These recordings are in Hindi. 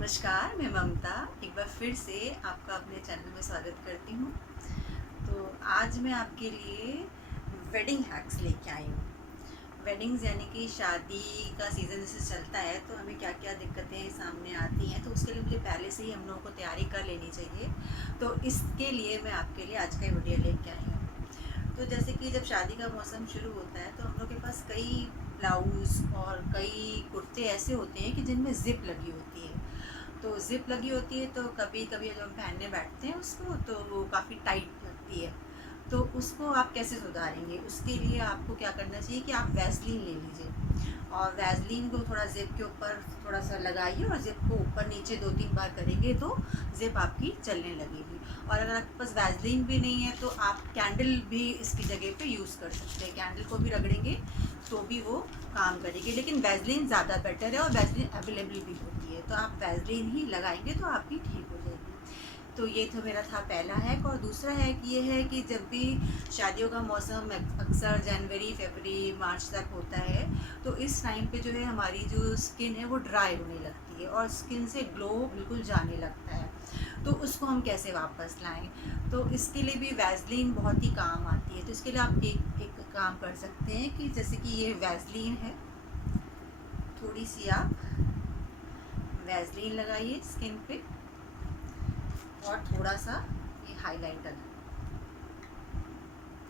नमस्कार, मैं ममता एक बार फिर से आपका अपने चैनल में स्वागत करती हूँ। तो आज मैं आपके लिए वेडिंग हैक्स लेके आई हूँ। वेडिंग्स यानी कि शादी का सीज़न जैसे चलता है तो हमें क्या क्या दिक्कतें सामने आती हैं, तो उसके लिए मुझे पहले से ही हम लोगों को तैयारी कर लेनी चाहिए। तो इसके लिए मैं आपके लिए आज का वीडियो लेके आई हूँ। तो जैसे कि जब शादी का मौसम शुरू होता है तो हम लोग के पास कई ब्लाउज़ और कई कुर्ते ऐसे होते हैं कि जिनमें ज़िप लगी होती है। तो ज़िप लगी होती है तो कभी कभी जब हम पहनने बैठते हैं उसको तो वो काफ़ी टाइट लगती है। तो उसको आप कैसे सुधारेंगे? उसके लिए आपको क्या करना चाहिए कि आप वैसलीन ले लीजिए और वैसलीन को थोड़ा ज़िप के ऊपर थोड़ा सा लगाइए और ज़िप को ऊपर नीचे 2-3 बार करेंगे तो ज़िप आपकी चलने लगेगी। और अगर आपके पास वैसलीन भी नहीं है तो आप कैंडल भी इसकी जगह पे यूज़ कर सकते हैं। कैंडल को भी रगड़ेंगे तो भी वो काम करेगी, लेकिन वैसलीन ज़्यादा बेटर है और वैसलीन अवेलेबल भी होती है, तो आप वैसलीन ही लगाएंगे तो आपकी ठीक हो जाएगी। तो ये तो मेरा था पहला हैक। और दूसरा हैक ये है कि जब भी शादियों का मौसम अक्सर जनवरी फरवरी मार्च तक होता है तो इस टाइम पे जो है हमारी जो स्किन है वो ड्राई होने लगती है और स्किन से ग्लो बिल्कुल जाने लगता है। तो उसको हम कैसे वापस लाएं? तो इसके लिए भी वैसलीन बहुत ही काम आती है। तो इसके लिए आप एक एक काम कर सकते हैं कि जैसे कि ये वैसलीन है, थोड़ी सी आप वैसलीन लगाइए स्किन पे और थोड़ा सा ये हाइलाइटर।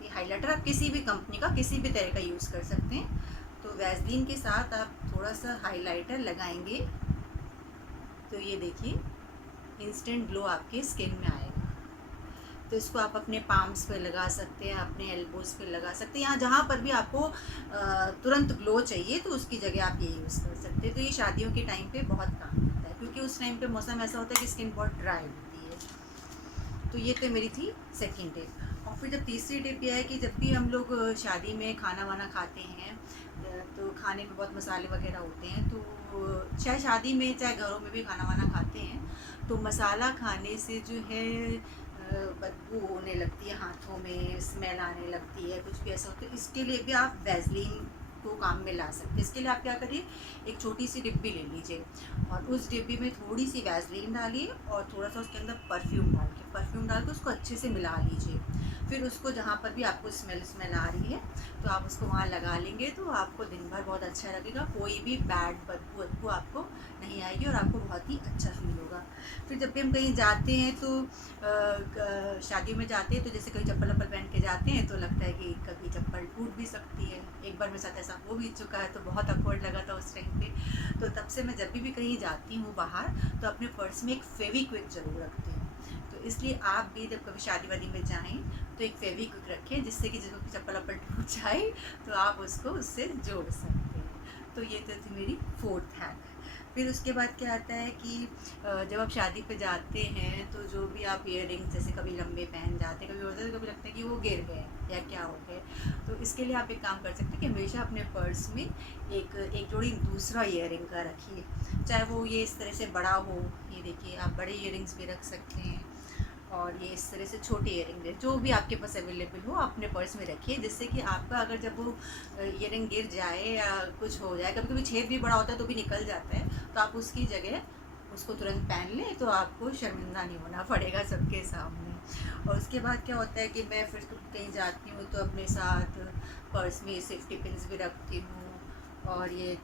ये हाइलाइटर आप किसी भी कंपनी का किसी भी तरह का यूज़ कर सकते हैं। तो वैसलीन के साथ आप थोड़ा सा हाइलाइटर लगाएंगे तो ये देखिए इंस्टेंट ग्लो आपके स्किन में आएगा। तो इसको आप अपने पाम्स पे लगा सकते हैं, अपने एल्बोज़ पे लगा सकते हैं, यहाँ जहाँ पर भी आपको तुरंत ग्लो चाहिए तो उसकी जगह आप ये यूज़ कर सकते हैं। तो ये शादियों के टाइम पे बहुत काम आता है क्योंकि उस टाइम पे मौसम ऐसा होता है कि स्किन बहुत ड्राई होती है। तो ये तो मेरी थी सेकेंड टिप। और फिर जब तीसरी टिप ये है कि जब भी हम लोग शादी में खाना वाना खाते हैं तो खाने में बहुत मसाले वगैरह होते हैं, तो चाहे शादी में चाहे घरों में भी खाना वाना खाते हैं तो मसाला खाने से जो है बदबू होने लगती है, हाथों में स्मेल आने लगती है, कुछ भी ऐसा होता है। इसके लिए भी आप वैसलीन को काम में ला सकते हैं। इसके लिए आप क्या करिए, एक छोटी सी डिब्बी ले लीजिए और उस डिब्बी में थोड़ी सी वैसलीन डालिए और थोड़ा सा उसके अंदर परफ्यूम डाल के उसको अच्छे से मिला लीजिए। फिर उसको जहाँ पर भी आपको स्मेल आ रही है तो आप उसको वहाँ लगा लेंगे तो आपको दिन भर बहुत अच्छा लगेगा, कोई भी बैड बदबू आपको नहीं आएगी और आपको बहुत ही अच्छा फील होगा। फिर जब भी हम कहीं जाते हैं तो शादियों में जाते हैं तो जैसे कहीं चप्पल वप्पल पहन के जाते हैं तो लगता है कि कभी चप्पल टूट भी सकती है। एक बार मेरे साथ ऐसा हो भी चुका है तो बहुत अकवर्ड लगा था उस टाइम पे। तो तब से मैं जब भी कहीं जाती हूँ बाहर तो अपने पर्स में एक फेविक्विक ज़रूर रखती हूँ। तो इसलिए आप भी जब कभी शादी वादी में जाएँ तो एक फेविक्विक रखें जिससे कि जिसको चप्पल वप्पल टूट जाए तो आप उसको उससे जोड़ सकते हैं। तो ये तो थी मेरी फोर्थ हैक। फिर उसके बाद क्या आता है कि जब आप शादी पे जाते हैं तो जो भी आप इयररिंग्स जैसे कभी लंबे पहन जाते हैं, कभी होता है तो कभी लगता है कि वो गिर गए या क्या हो गए। तो इसके लिए आप एक काम कर सकते हैं कि हमेशा अपने पर्स में एक एक जोड़ी दूसरा इयररिंग का रखिए, चाहे वो ये इस तरह से बड़ा हो, ये देखिए आप बड़े इयररिंग्स भी रख सकते हैं और ये इस तरह से छोटे इयररिंग है, जो भी आपके पास अवेलेबल हो अपने पर्स में रखिए, जिससे कि आपका अगर जब वो इयररिंग गिर जाए या कुछ हो जाए, कभी कभी छेद भी बड़ा होता है तो भी निकल जाता है, तो आप उसकी जगह उसको तुरंत पहन लें तो आपको शर्मिंदा नहीं होना पड़ेगा सबके सामने। और उसके बाद क्या होता है कि मैं फिर कहीं जाती हूँ तो अपने साथ पर्स में सेफ्टी पिन्स भी रखती हूँ और ये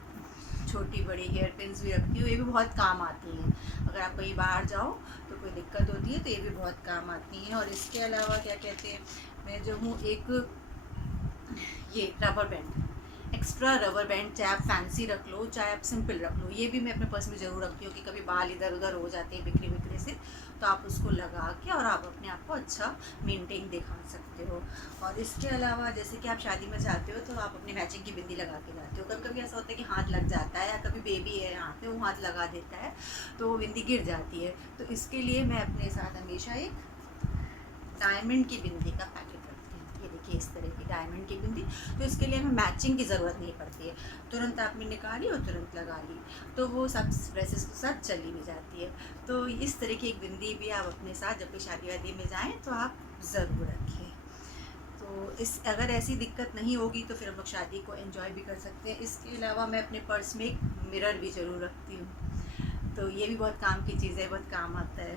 छोटी बड़ी हेयर पिन्स भी रखती हूँ, ये भी बहुत काम आती हैं। अगर आप कहीं बाहर जाओ तो कोई दिक्कत होती है तो ये भी बहुत काम आती हैं। और इसके अलावा क्या कहते हैं, मैं जो हूँ एक ये rubber band, extra rubber band, चाहे आप फैंसी रख लो चाहे आप सिंपल रख लो, ये भी मैं अपने पर्स में ज़रूर रखती हूँ कि कभी बाल इधर उधर हो जाते हैं बिखरे बिखरे से तो आप उसको लगा के और आप अपने आप को अच्छा मेंटेन दिखा सकते हो। और इसके अलावा जैसे कि आप शादी में जाते हो तो आप अपनी मैचिंग की बिंदी लगा के जाते हो, कभी कभी ऐसा होता है कि हाथ लग जाता है या कभी बेबी है हाथ में वो हाथ लगा देता है तो वो बिंदी गिर जाती है। तो इसके लिए मैं अपने साथ हमेशा एक डायमंड की बिंदी का पैकेट रखती हूँ। ये देखिए इस तरह की डायमंड की बिंदी, तो इसके लिए हमें मैचिंग की ज़रूरत नहीं पड़ती है, तुरंत आपने निकाली और तुरंत लगा ली तो वो सब ड्रेसेस के साथ चली भी जाती है। तो इस तरह की एक बिंदी भी आप अपने साथ जब भी शादी वादी में जाएँ तो आप ज़रूर रखें। तो इस अगर ऐसी दिक्कत नहीं होगी तो फिर हम लोग शादी को एंजॉय भी कर सकते हैं। इसके अलावा मैं अपने पर्स में एक मिरर भी ज़रूर रखती हूँ। तो ये भी बहुत काम की चीज़ है, बहुत काम आता है।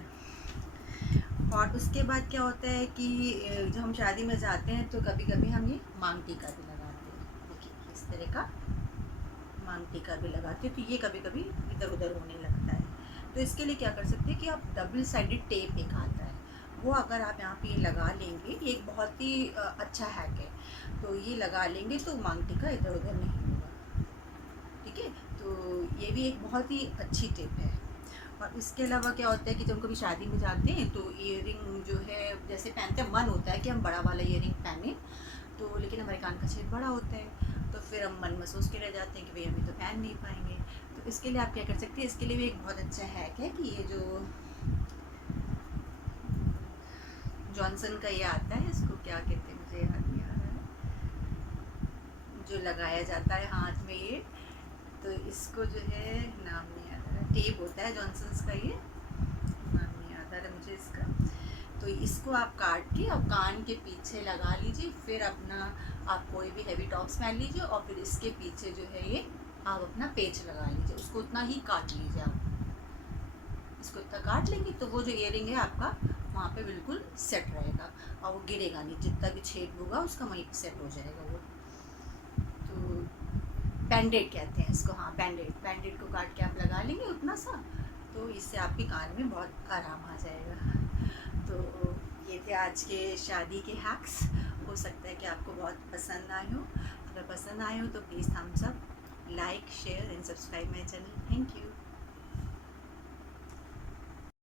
और उसके बाद क्या होता है कि जब हम शादी में जाते हैं तो कभी कभी हम ये मांग टीका भी लगाते हैं। देखिए इस तरह का मांग टीका भी लगाते हैं, तो ये कभी कभी इधर उधर होने लगता है। तो इसके लिए क्या कर सकते हैं कि आप डबल साइडेड टेप एक आता है, वो अगर आप यहाँ पे ये लगा लेंगे, ये एक बहुत ही अच्छा हैक है। तो ये लगा लेंगे तो मांग टीका इधर उधर नहीं होगा। ठीक है, तो ये भी एक बहुत ही अच्छी टिप है। और इसके अलावा क्या होता है कि जब हम कभी शादी में जाते हैं तो ईयरिंग जो है जैसे पहनते हैं, मन होता है कि हम बड़ा वाला ईयरिंग पहने, तो लेकिन हमारे कान का छेद बड़ा होता है, तो फिर हम मन में सोच के रह जाते हैं कि भाई अभी तो पहन नहीं पाएंगे। तो इसके लिए आप क्या कर सकते हैं, इसके लिए भी एक बहुत अच्छा हैक है कि ये जो जॉनसन का ये आता है, इसको क्या कहते हैं मुझे याद नहीं आ रहा है, जो लगाया जाता है हाथ में ये, तो इसको जो है नाम नहीं आ रहा, टेप होता है जॉनसन्स का, ये नाम नहीं आता है मुझे इसका। तो इसको आप काट के और कान के पीछे लगा लीजिए, फिर अपना आप कोई भी हैवी टॉप्स पहन लीजिए और फिर इसके पीछे जो है ये आप अपना पेच लगा लीजिए, उसको उतना ही काट लीजिए। आप इसको इतना काट लेंगे तो वो जो ईयरिंग है आपका वहाँ पे बिल्कुल सेट रहेगा और वो गिरेगा नहीं, जितना भी छेद होगा उसका वहीं पे सेट हो जाएगा वो। तो बैंडेड कहते हैं इसको, हाँ बैंडेड को काट के आप लगा लेंगे उतना सा, तो इससे आपके कान में बहुत आराम आ जाएगा। तो ये थे आज के शादी के हैक्स। हो सकता है कि आपको बहुत पसंद आए हो। अगर पसंद आए हो तो please Thums up, like, share and subscribe my channel. Thank you.